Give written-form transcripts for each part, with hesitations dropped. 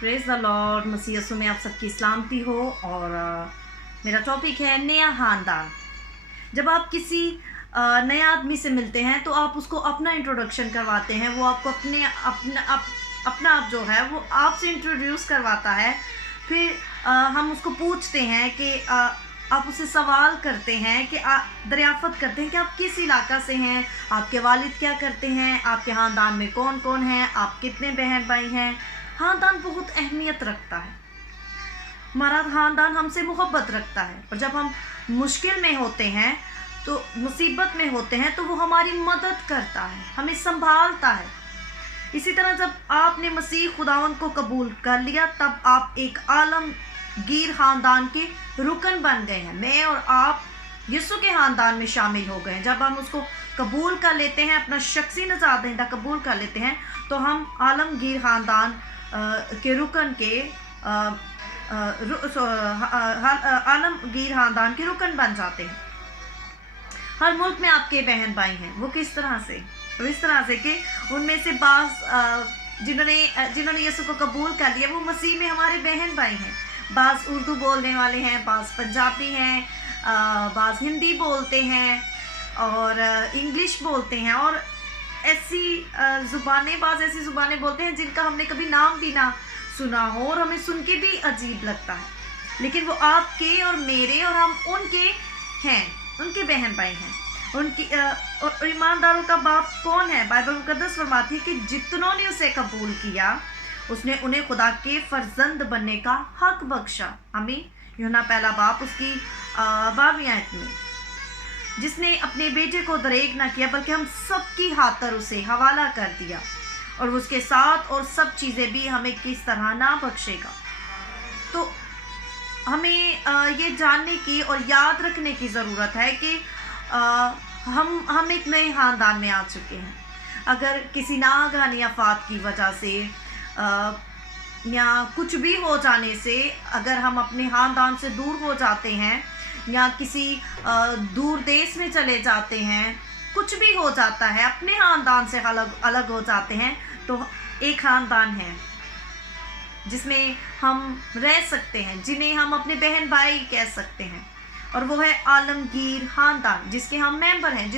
Praise the lord. मसीह यीशु में आप सबकी सलामती हो। और मेरा टॉपिक है नया खानदान। जब आप किसी नए आदमी से मिलते हैं तो आप उसको अपना इंट्रोडक्शन करवाते हैं। वो आपको अपना आप जो है वो आपसे इंट्रोड्यूस करवाता है। फिर हम उसको पूछते हैं कि आप उससे सवाल करते हैं कि दरियाफ़त करते हैं कि आप किस इलाका से हैं, आपके वालिद क्या करते हैं, आपके ख़ानदान में कौन कौन है, आप कितने बहन भाई हैं। ख़ानदान बहुत अहमियत रखता है। हमारा ख़ानदान हमसे मोहब्बत रखता है, और जब हम मुश्किल में होते हैं तो मुसीबत में होते हैं तो वो हमारी मदद करता है, हमें संभालता है। इसी तरह जब आपने मसीह खुदावंद को कबूल कर लिया तब आप एक आलमगीर ख़ानदान के रुकन बन गए हैं। मैं और आप यीशु के ख़ानदान में शामिल हो गए हैं। जब हम उसको कबूल कर लेते हैं, अपना शख्सी निजात दहिंदा कबूल कर लेते हैं, तो हम आलमगीर ख़ानदान के रुकन के आलमगीर ख़ानदान के रुकन बन जाते हैं। हर मुल्क में आपके बहन भाई हैं। वो किस तरह से? तो इस तरह से कि उनमें से बाज़ जिन्होंने यीशु को कबूल कर लिया वो मसीह में हमारे बहन भाई हैं। बाज़ उर्दू बोलने वाले हैं, बाज़ पंजाबी हैं, बाज़ हिंदी बोलते हैं और इंग्लिश बोलते हैं, और ऐसी बाज़ ऐसी ज़ुबानें बोलते हैं जिनका हमने कभी नाम भी ना सुना हो और हमें सुन के भी अजीब लगता है। लेकिन वो आपके और मेरे और हम उनके हैं, उनके बहन भाई हैं। उनकी और ईमानदारों का बाप कौन है? बाइबल मुकद्दस फरमाती है कि जितनों ने उसे कबूल किया उसने उन्हें खुदा के फर्जंद बनने का हक बख्शा। आमीन। यूहन्ना पहला बाप उसकी 12वीं आयत में, जिसने अपने बेटे को दरेग ना किया बल्कि हम सबकी खातिर उसे हवाला कर दिया, और उसके साथ और सब चीज़ें भी हमें किस तरह ना बख्शेगा। तो हमें ये जानने की और याद रखने की ज़रूरत है कि हम एक नए ख़ानदान में आ चुके हैं। अगर किसी नागहानी आफात की वजह से या कुछ भी हो जाने से अगर हम अपने ख़ानदान से दूर हो जाते हैं या किसी दूर देश में चले जाते हैं, कुछ भी हो जाता है, अपने ख़ानदान से अलग हो जाते हैं, तो एक ख़ानदान है जिसमें हम रह सकते हैं, जिन्हें हम अपने बहन भाई कह सकते हैं, और वो है आलमगीर ख़ानदान, जिसके हम मेंबर हैं,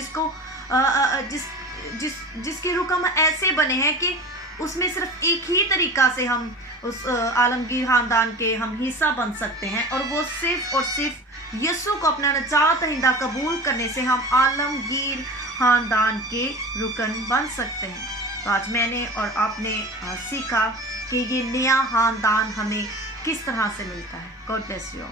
जिसके रुकन ऐसे बने हैं कि उसमें सिर्फ एक ही तरीक़ा से हम उस आलमगीर ख़ानदान के हम हिस्सा बन सकते हैं, और वो सिर्फ़ और सिर्फ यीशु को अपना निजात दहिंदा कबूल करने से हम आलमगीर ख़ानदान के रुकन बन सकते हैं। तो आज मैंने और आपने सीखा कि ये नया ख़ानदान हमें किस तरह से मिलता है। God bless you.